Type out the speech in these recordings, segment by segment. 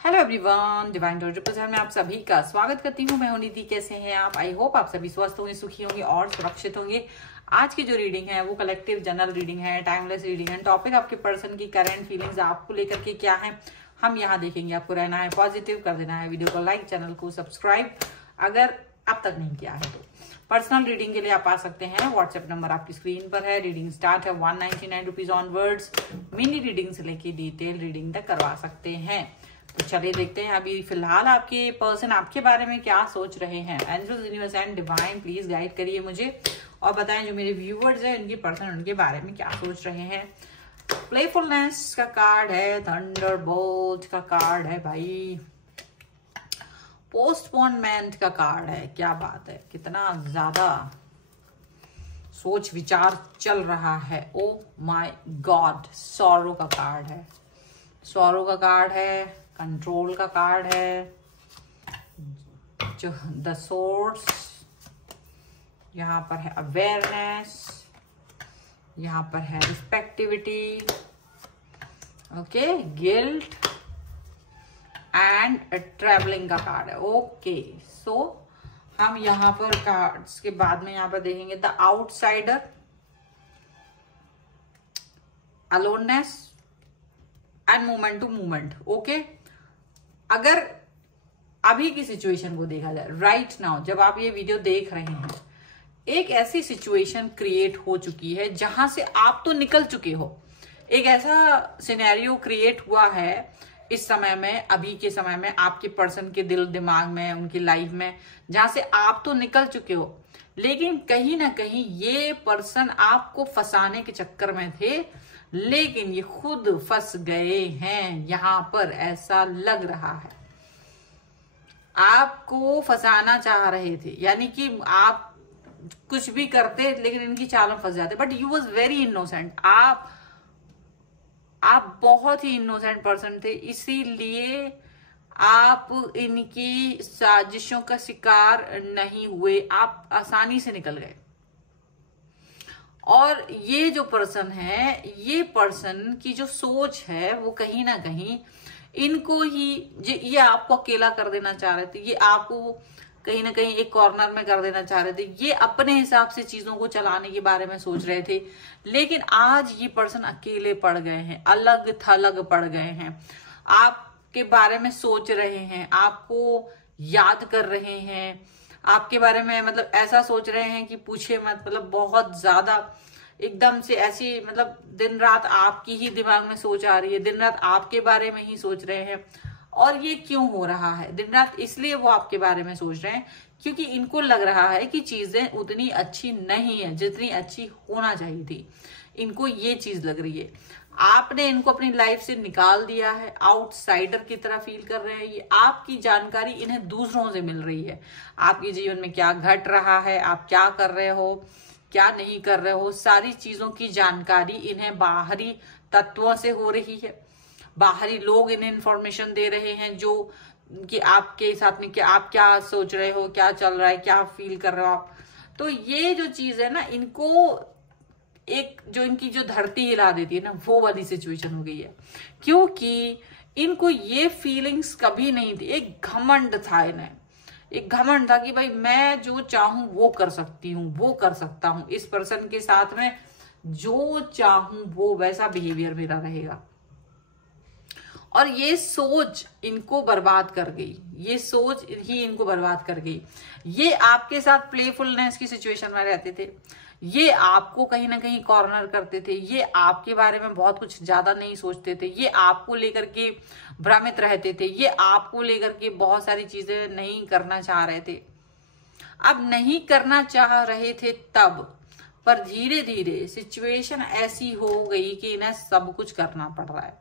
Hello everyone, divine टॉरल में आप सभी का स्वागत करती हूँ। मैं हूं निधि। कैसे हैं आप? आई होप आप सभी स्वस्थ होंगे, सुखी होंगे और सुरक्षित होंगे। आज की जो रीडिंग है वो कलेक्टिव जनरल रीडिंग है, टाइमलेस रीडिंग है। टॉपिक आपके पर्सन की करंट फीलिंग्स आपको लेकर के क्या है हम यहाँ देखेंगे। आपको रहना है पॉजिटिव, कर देना है वीडियो को लाइक, चैनल को सब्सक्राइब अगर अब तक नहीं किया है तो। पर्सनल रीडिंग के लिए आप आ सकते हैं, व्हाट्सएप नंबर आपकी स्क्रीन पर है। रीडिंग स्टार्ट है 199 रुपीज ऑनवर्ड्स। मिनी रीडिंग से लेके डिटेल रीडिंग तक करवा सकते हैं। तो चलिए देखते हैं अभी फिलहाल आपके पर्सन आपके बारे में क्या सोच रहे हैं। Angels, universe and divine please guide करिए मुझे और बताएं जो मेरे व्यूवर्स हैं उनके पर्सन उनके बारे में क्या सोच रहे हैं। प्लेफुलनेस का कार्ड है, थंडरबोल्ट का कार्ड है भाई, पोस्टपोनमेंट का कार्ड है। क्या बात है, कितना ज्यादा सोच विचार चल रहा है। ओ माय गॉड, सॉरो का कार्ड है, सॉरो का कार्ड है, कंट्रोल का कार्ड है, जो द सोर्स, यहां पर है अवेयरनेस, यहां पर है रिस्पेक्टिविटी, ओके, गिल्ट एंड ट्रैवलिंग का कार्ड है। ओके, सो हम यहां पर कार्ड्स के बाद में यहां पर देखेंगे the outsider, aloneness and movement to movement. Okay, अगर अभी की सिचुएशन को देखा जाए, राइट नाउ जब आप ये वीडियो देख रहे हैं, एक ऐसी सिचुएशन क्रिएट हो चुकी है जहां से आप तो निकल चुके हो। एक ऐसा सिनेरियो क्रिएट हुआ है इस समय में, अभी के समय में आपके पर्सन के दिल दिमाग में, उनकी लाइफ में, जहां से आप तो निकल चुके हो, लेकिन कहीं ना कहीं ये पर्सन आपको फंसाने के चक्कर में थे, लेकिन ये खुद फंस गए हैं। यहां पर ऐसा लग रहा है आपको फंसाना चाह रहे थे, यानी कि आप कुछ भी करते लेकिन इनकी चाल में फंस जाते। But you was very innocent, आप बहुत ही इनोसेंट पर्सन थे, इसीलिए आप इनकी साजिशों का शिकार नहीं हुए, आप आसानी से निकल गए। और ये जो पर्सन है, ये पर्सन की जो सोच है वो कहीं ना कहीं इनको ही, ये आपको अकेला कर देना चाह रहे थे, ये आपको कहीं ना कहीं एक कॉर्नर में कर देना चाह रहे थे। ये अपने हिसाब से चीजों को चलाने के बारे में सोच रहे थे, लेकिन आज ये पर्सन अकेले पड़ गए हैं, अलग थलग पड़ गए हैं, आपके बारे में सोच रहे हैं, आपको याद कर रहे हैं, आपके बारे में मतलब ऐसा सोच रहे हैं कि पूछे मत। मतलब बहुत ज्यादा एकदम से ऐसी, मतलब दिन रात आपकी ही दिमाग में सोच आ रही है, दिन रात आपके बारे में ही सोच रहे हैं। और ये क्यों हो रहा है दिन रात? इसलिए वो आपके बारे में सोच रहे हैं क्योंकि इनको लग रहा है कि चीजें उतनी अच्छी नहीं है जितनी अच्छी होना चाहिए थी। इनको ये चीज लग रही है, आपने इनको अपनी लाइफ से निकाल दिया है, आउटसाइडर की तरह फील कर रहे हैं। ये आपकी जानकारी इन्हें दूसरों से मिल रही है, आपके जीवन में क्या घट रहा है, आप क्या कर रहे हो, क्या नहीं कर रहे हो, सारी चीजों की जानकारी इन्हें बाहरी तत्वों से हो रही है। बाहरी लोग इन्हें इंफॉर्मेशन दे रहे हैं जो कि आपके साथ में, कि आप क्या सोच रहे हो, क्या चल रहा है, क्या फील कर रहे हो आप। तो ये जो चीज है ना, इनको एक जो इनकी जो धरती हिला देती है ना, वो वाली सिचुएशन हो गई है। क्योंकि इनको ये फीलिंग्स कभी नहीं थी, एक घमंड था इन्हें, एक घमंड था कि भाई मैं जो चाहूं वो कर सकती हूँ, वो कर सकता हूं, इस पर्सन के साथ में जो चाहूं वो वैसा बिहेवियर मेरा रहेगा। और ये सोच इनको बर्बाद कर गई, ये सोच ही इनको बर्बाद कर गई। ये आपके साथ प्लेफुलनेस की सिचुएशन में रहते थे, ये आपको कहीं ना कहीं कॉर्नर करते थे, ये आपके बारे में बहुत कुछ ज्यादा नहीं सोचते थे, ये आपको लेकर के भ्रमित रहते थे, ये आपको लेकर के बहुत सारी चीजें नहीं करना चाह रहे थे। अब नहीं करना चाह रहे थे तब, पर धीरे धीरे सिचुएशन ऐसी हो गई कि इन्हें सब कुछ करना पड़ रहा है,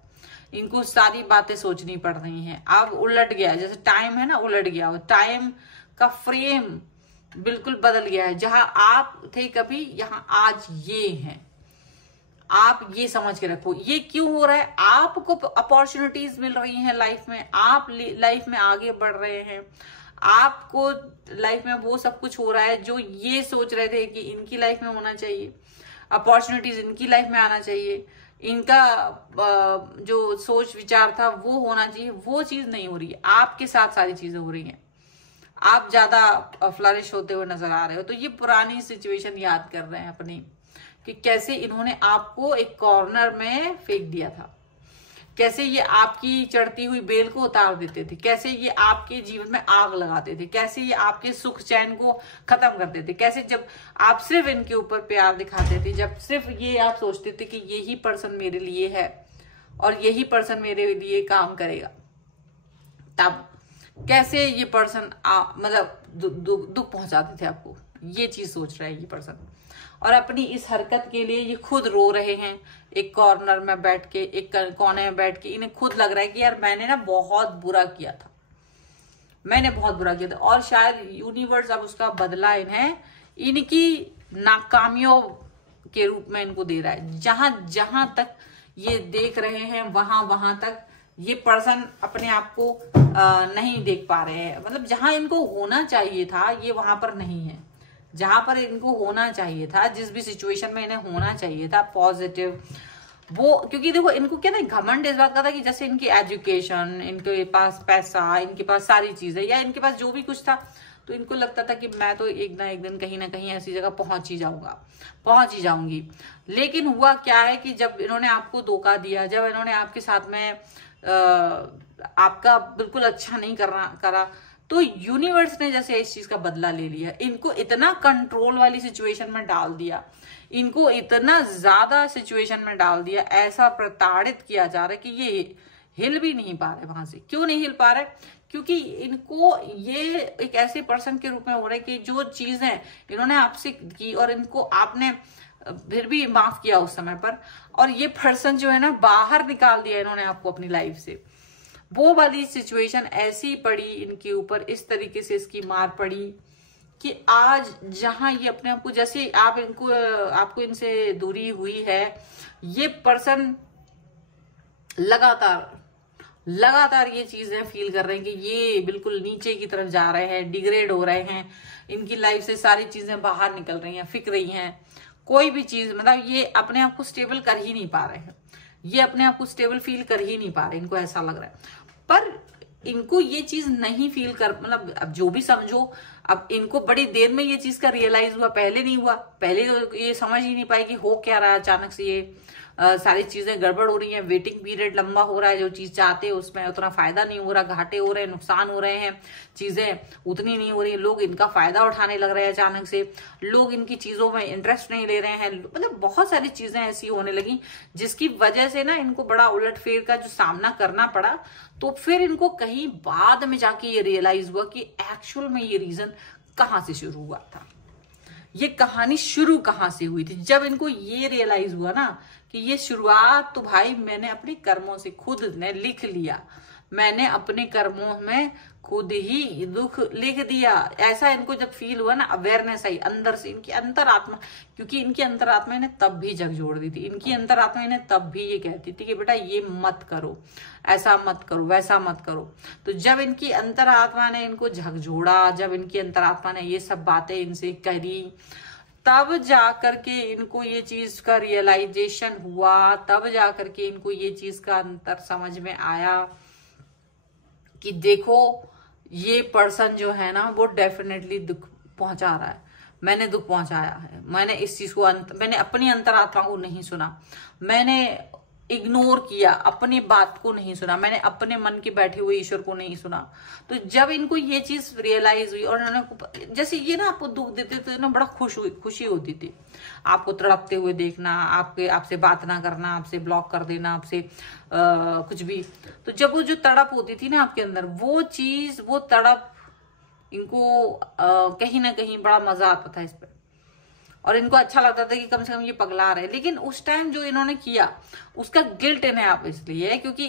इनको सारी बातें सोचनी पड़ रही हैं। अब उलट गया, जैसे टाइम है ना, उलट गया, टाइम का फ्रेम बिल्कुल बदल गया है। जहां आप थे कभी, यहां आज ये हैं। आप ये समझ के रखो ये क्यों हो रहा है। आपको अपॉर्चुनिटीज मिल रही हैं लाइफ में, आप लाइफ में आगे बढ़ रहे हैं, आपको लाइफ में वो सब कुछ हो रहा है जो ये सोच रहे थे कि इनकी लाइफ में होना चाहिए, अपॉर्चुनिटीज इनकी लाइफ में आना चाहिए। इनका जो सोच विचार था वो होना चाहिए, वो चीज नहीं हो रही है। आपके साथ सारी चीजें हो रही हैं, आप ज्यादा फ्लरिश होते हुए नजर आ रहे हो। तो ये पुरानी सिचुएशन याद कर रहे हैं अपनी, कि कैसे इन्होंने आपको एक कॉर्नर में फेंक दिया था, कैसे ये आपकी चढ़ती हुई बेल को उतार देते थे, कैसे ये आपके जीवन में आग लगाते थे, कैसे ये आपके सुख चैन को खत्म करते थे, कैसे जब आप सिर्फ इनके ऊपर प्यार दिखाते थे, जब सिर्फ ये आप सोचते थे कि यही पर्सन मेरे लिए है और यही पर्सन मेरे लिए काम करेगा, तब कैसे ये पर्सन मतलब दुख पहुंचाते थे आपको। ये चीज सोच रहा है ये पर्सन, और अपनी इस हरकत के लिए ये खुद रो रहे हैं एक कॉर्नर में बैठ के, एक कोने में बैठ के। इन्हें खुद लग रहा है कि यार मैंने ना बहुत बुरा किया था, मैंने बहुत बुरा किया था, और शायद यूनिवर्स अब उसका बदला इन्हें इनकी नाकामियों के रूप में इनको दे रहा है। जहां जहां तक ये देख रहे हैं वहां तक ये पर्सन अपने आप को नहीं देख पा रहे हैं। मतलब जहां इनको होना चाहिए था ये वहां पर नहीं है, जहां पर इनको होना चाहिए था, जिस भी सिचुएशन में इन्हें होना चाहिए था पॉजिटिव, वो क्योंकि देखो इनको क्या ना घमंड इस बात का था कि जैसे इनकी एजुकेशन, इनके पास पैसा, इनके पास सारी चीजें, या इनके पास जो भी कुछ था, तो इनको लगता था कि मैं तो एक ना एक दिन कहीं ना कहीं ऐसी जगह पहुंच ही जाऊंगा, पहुंच ही जाऊंगी। लेकिन हुआ क्या है कि जब इन्होंने आपको धोखा दिया, जब इन्होंने आपके साथ में आपका बिल्कुल अच्छा नहीं करा, तो यूनिवर्स ने जैसे इस चीज का बदला ले लिया, इनको इतना कंट्रोल वाली सिचुएशन में डाल दिया, इनको इतना ज्यादा सिचुएशन में डाल दिया, ऐसा प्रताड़ित किया जा रहा है कि ये हिल भी नहीं पा रहे वहां से। क्यों नहीं हिल पा रहे? क्योंकि इनको ये एक ऐसे पर्सन के रूप में हो रहा है कि जो चीजें इन्होंने आपसे की और इनको आपने फिर भी माफ किया उस समय पर, और ये पर्सन जो है ना बाहर निकाल दिया इन्होंने आपको अपनी लाइफ से। वो वाली सिचुएशन ऐसी पड़ी इनके ऊपर, इस तरीके से इसकी मार पड़ी कि आज जहां ये अपने आप को, जैसे आपको इनसे दूरी हुई है, ये पर्सन लगातार ये चीजें फील कर रहे हैं कि ये बिल्कुल नीचे की तरफ जा रहे हैं, डिग्रेड हो रहे हैं, इनकी लाइफ से सारी चीजें बाहर निकल रही हैं, फिक रही हैं। कोई भी चीज मतलब ये अपने आप को स्टेबल कर ही नहीं पा रहे हैं, ये अपने आप को स्टेबल फील कर ही नहीं पा रहे, इनको ऐसा लग रहा है। पर इनको ये चीज नहीं फील कर, मतलब अब जो भी समझो, अब इनको बड़ी देर में ये चीज का रियलाइज हुआ, पहले नहीं हुआ। पहले तो ये समझ ही नहीं पाए कि हो क्या रहा है, अचानक से ये सारी चीजें गड़बड़ हो रही हैं, वेटिंग पीरियड लंबा हो रहा है, जो चीज चाहते हैं उसमें उतना फायदा नहीं हो रहा, घाटे हो रहे हैं, नुकसान हो रहे हैं, चीजें उतनी नहीं हो रही, लोग इनका फायदा उठाने लग रहे हैं, अचानक से लोग इनकी चीजों में इंटरेस्ट नहीं ले रहे हैं। मतलब बहुत सारी चीजें ऐसी होने लगी जिसकी वजह से ना इनको बड़ा उलटफेर का जो सामना करना पड़ा। तो फिर इनको कहीं बाद में जाके ये रियलाइज हुआ कि एक्चुअल में ये रीजन कहाँ से शुरू हुआ था, ये कहानी शुरू कहां से हुई थी। जब इनको ये रियलाइज हुआ ना कि ये शुरुआत तो भाई मैंने अपने कर्मों से खुद ने लिख लिया, मैंने अपने कर्मों में खुद ही दुख लिख दिया, ऐसा इनको जब फील हुआ ना, अवेयरनेस आई अंदर से, इनकी अंतरात्मा, क्योंकि इनकी अंतरात्मा इन्हें तब भी झकझोर दी थी, इनकी अंतरात्मा इन्हें तब भी ये कहती थी कि बेटा ये मत करो, ऐसा मत करो, वैसा मत करो। तो जब इनकी अंतरात्मा ने इनको झकझोड़ा, जब इनकी अंतरात्मा ने ये सब बातें इनसे करी, तब जाकर के इनको ये चीज का रियलाइजेशन हुआ, तब जाकर के इनको ये चीज का अंतर समझ में आया कि देखो ये पर्सन जो है ना वो डेफिनेटली दुख पहुंचा रहा है, मैंने दुख पहुंचाया है, मैंने इस चीज को मैंने अपनी अंतरात्मा को नहीं सुना, मैंने इग्नोर किया, अपनी बात को नहीं सुना, मैंने अपने मन के बैठे हुए ईश्वर को नहीं सुना। तो जब इनको ये चीज रियलाइज हुई और इन्होंने, जैसे ये ना आपको दुख देते थे ना, बड़ा खुशी होती थी आपको तड़पते हुए देखना, आपसे बात ना करना, आपसे ब्लॉक कर देना, आपसे कुछ भी। तो जब वो जो तड़प होती थी ना आपके अंदर, वो चीज, वो तड़प इनको कहीं ना कहीं बड़ा मजा आता था इस पर, और इनको अच्छा लगता था कि कम से कम ये पगला रहे। लेकिन उस टाइम जो इन्होंने किया उसका गिल्ट इन्हें आप इसलिए है क्योंकि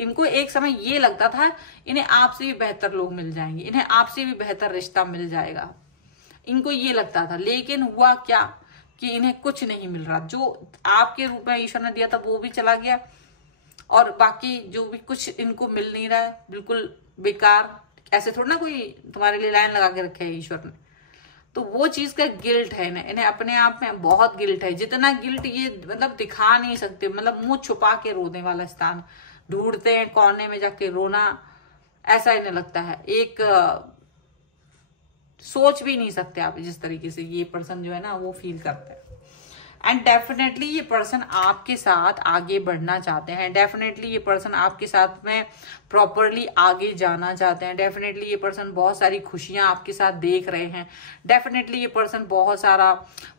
इनको एक समय ये लगता था इन्हें आपसे भी बेहतर लोग मिल जाएंगे, इन्हें आपसे भी बेहतर रिश्ता मिल जाएगा, इनको ये लगता था। लेकिन हुआ क्या कि इन्हें कुछ नहीं मिल रहा, जो आपके रूप में ईश्वर ने दिया था वो भी चला गया, और बाकी जो भी कुछ इनको मिल नहीं रहा है बिल्कुल बेकार। ऐसे थोड़ा ना कोई तुम्हारे लिए लाइन लगा के रखे है ईश्वर ने। तो वो चीज का गिल्ट है इन्हें अपने आप में बहुत गिल्ट है, जितना गिल्ट ये मतलब दिखा नहीं सकते, मतलब मुंह छुपा के रोने वाला स्थान ढूंढते हैं, कोने में जाके रोना, ऐसा इन्हें लगता है। एक सोच भी नहीं सकते आप जिस तरीके से ये पर्सन जो है ना वो फील करते हैं। एंड डेफिनेटली ये पर्सन आपके साथ आगे बढ़ना चाहते हैं, डेफिनेटली ये पर्सन आपके साथ में प्रॉपरली आगे जाना चाहते हैं, डेफिनेटली ये पर्सन बहुत सारी खुशियां आपके साथ देख रहे हैं, डेफिनेटली ये पर्सन बहुत सारा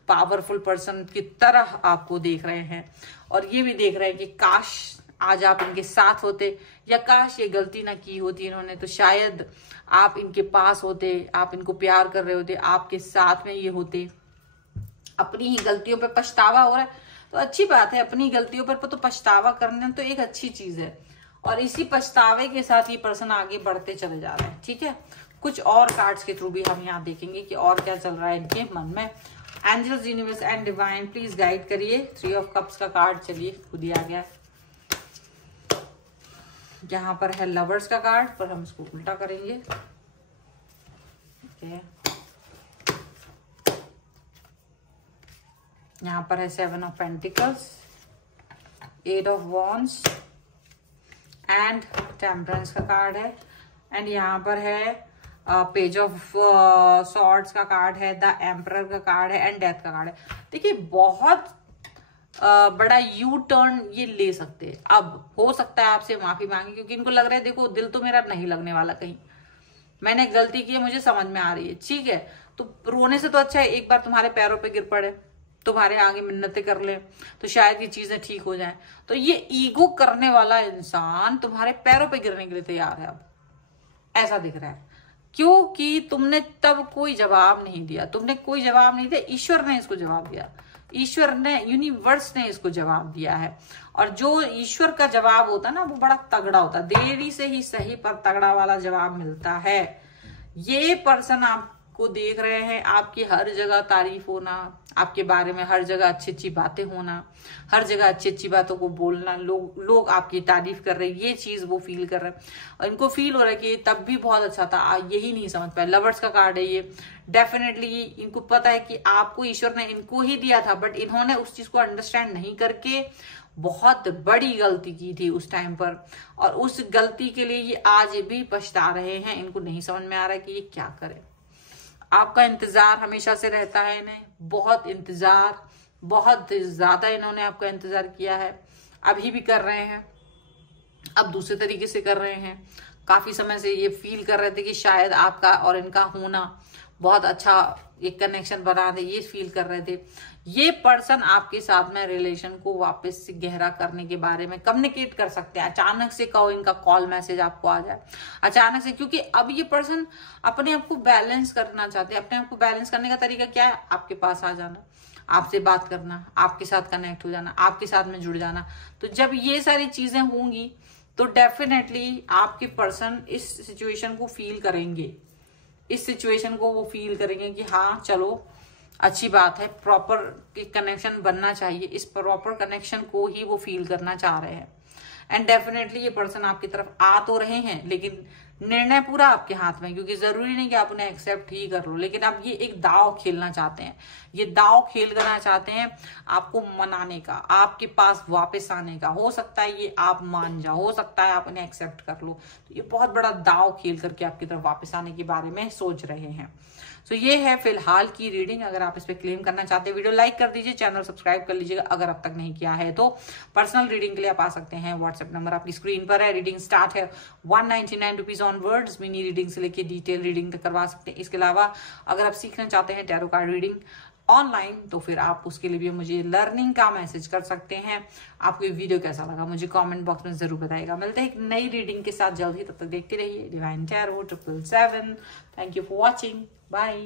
पावरफुल पर्सन की तरह आपको देख रहे हैं, और ये भी देख रहे हैं कि काश आज आप इनके साथ होते, या काश ये गलती ना की होती इन्होंने तो शायद आप इनके पास होते, आप इनको प्यार कर रहे होते, आपके साथ में ये होते। अपनी ही गलतियों पे पछतावा हो रहा है तो अच्छी बात है, अपनी गलतियों पर तो पछतावा करना तो एक अच्छी चीज है, और इसी पछतावे के साथ ये पर्सन आगे बढ़ते चले जा रहे हैं। ठीक है, कुछ और कार्ड्स के थ्रू भी हम यहाँ देखेंगे कि और क्या चल रहा है इनके मन में। Angels, universe and divine please guide करिए। 3 ऑफ कप्स का कार्ड चलिए खुद ही आ गया। यहाँ पर है लवर्स का कार्ड, पर हम इसको उल्टा करेंगे। ओके, यहाँ पर है 7 of pentacles, 8 of wands and temperance का कार्ड है, एंड यहाँ पर है पेज ऑफ सॉर्ड्स का कार्ड है, द एम्परर का कार्ड है एंड डेथ का कार्ड है। देखिए बहुत बड़ा यू टर्न ये ले सकते हैं। अब हो सकता है आपसे माफी मांगे, क्योंकि इनको लग रहा है देखो दिल तो मेरा नहीं लगने वाला, कहीं मैंने गलती की है, मुझे समझ में आ रही है। ठीक है, तो रोने से तो अच्छा है एक बार तुम्हारे पैरों पे गिर पड़े, तुम्हारे आगे मिन्नतें कर ले, तो शायद ये चीजें ठीक हो जाएं। तो ये ईगो करने वाला इंसान तुम्हारे पैरों पे गिरने के लिए तैयार है, अब ऐसा दिख रहा है, क्योंकि तुमने तब कोई जवाब नहीं दिया, तुमने कोई जवाब नहीं दिया, ईश्वर ने इसको जवाब दिया, ईश्वर ने, यूनिवर्स ने इसको जवाब दिया है। और जो ईश्वर का जवाब होता है ना वो बड़ा तगड़ा होता है, देरी से ही सही पर तगड़ा वाला जवाब मिलता है। ये पर्सन आपको देख रहे हैं, आपकी हर जगह तारीफ होना, आपके बारे में हर जगह अच्छी अच्छी बातें होना, हर जगह अच्छी अच्छी बातों को बोलना, लोग आपकी तारीफ कर रहे हैं, ये चीज वो फील कर रहे हैं, और इनको फील हो रहा है कि तब भी बहुत अच्छा था, यही नहीं समझ पाए। लवर्स का कार्ड है ये, डेफिनेटली इनको पता है कि आपको ईश्वर ने इनको ही दिया था, बट इन्होंने उस चीज को अंडरस्टैंड नहीं करके बहुत बड़ी गलती की थी उस टाइम पर, और उस गलती के लिए ये आज भी पछता रहे हैं। इनको नहीं समझ में आ रहा है कि ये क्या करें। आपका इंतजार हमेशा से रहता है इन्हें, बहुत इंतजार, बहुत ज्यादा इन्होंने आपका इंतजार किया है, अभी भी कर रहे हैं, अब दूसरे तरीके से कर रहे हैं। काफी समय से ये फील कर रहे थे कि शायद आपका और इनका होना बहुत अच्छा एक कनेक्शन बना दे, ये फील कर रहे थे। ये पर्सन आपके साथ में रिलेशन को वापस से गहरा करने के बारे में कम्युनिकेट कर सकते हैं। अचानक से कहो इनका कॉल मैसेज आपको आ जाए अचानक से, क्योंकि अब ये पर्सन अपने आप को बैलेंस करना चाहते हैं। अपने आप को बैलेंस करने का तरीका क्या है? आपके पास आ जाना, आपसे बात करना, आपके साथ कनेक्ट हो जाना, आपके साथ में जुड़ जाना। तो जब ये सारी चीजें होंगी तो डेफिनेटली आपके पर्सन इस सिचुएशन को फील करेंगे, इस सिचुएशन को वो फील करेंगे कि हाँ चलो अच्छी बात है, प्रॉपर कनेक्शन बनना चाहिए। इस प्रॉपर कनेक्शन को ही वो फील करना चाह रहे हैं। एंड डेफिनेटली ये पर्सन आपकी तरफ आ तो रहे हैं, लेकिन निर्णय पूरा आपके हाथ में, क्योंकि जरूरी नहीं कि आप उन्हें एक्सेप्ट ही कर लो, लेकिन अब ये एक दाव खेलना चाहते हैं। ये दाव खेल करना चाहते हैं आपको मनाने का, आपके पास वापस आने का। हो सकता है ये आप मान जाओ, हो सकता है आप उन्हें एक्सेप्ट कर लो। तो ये बहुत बड़ा दाव खेल करके आपकी तरफ वापस आने के बारे में सोच रहे हैं। तो ये है फिलहाल की रीडिंग। अगर आप इस पे क्लेम करना चाहते हैं, वीडियो लाइक कर दीजिए, चैनल सब्सक्राइब कर लीजिएगा अगर अब तक नहीं किया है तो। पर्सनल रीडिंग के लिए आप आ सकते हैं, व्हाट्सएप नंबर आपकी स्क्रीन पर है। रीडिंग स्टार्ट है 199 रुपीज ऑनवर्ड्स। मिनी रीडिंग से लेके डिटेल रीडिंग तक करवा सकते हैं। इसके अलावा अगर आप सीखना चाहते हैं टैरो कार्ड रीडिंग ऑनलाइन, तो फिर आप उसके लिए भी मुझे लर्निंग का मैसेज कर सकते हैं। आपको ये वीडियो कैसा लगा मुझे कमेंट बॉक्स में जरूर बताइएगा। मिलते हैं एक नई रीडिंग के साथ जल्द ही, तब तक देखते रहिए divine tarot 777। Thank you for watching, bye.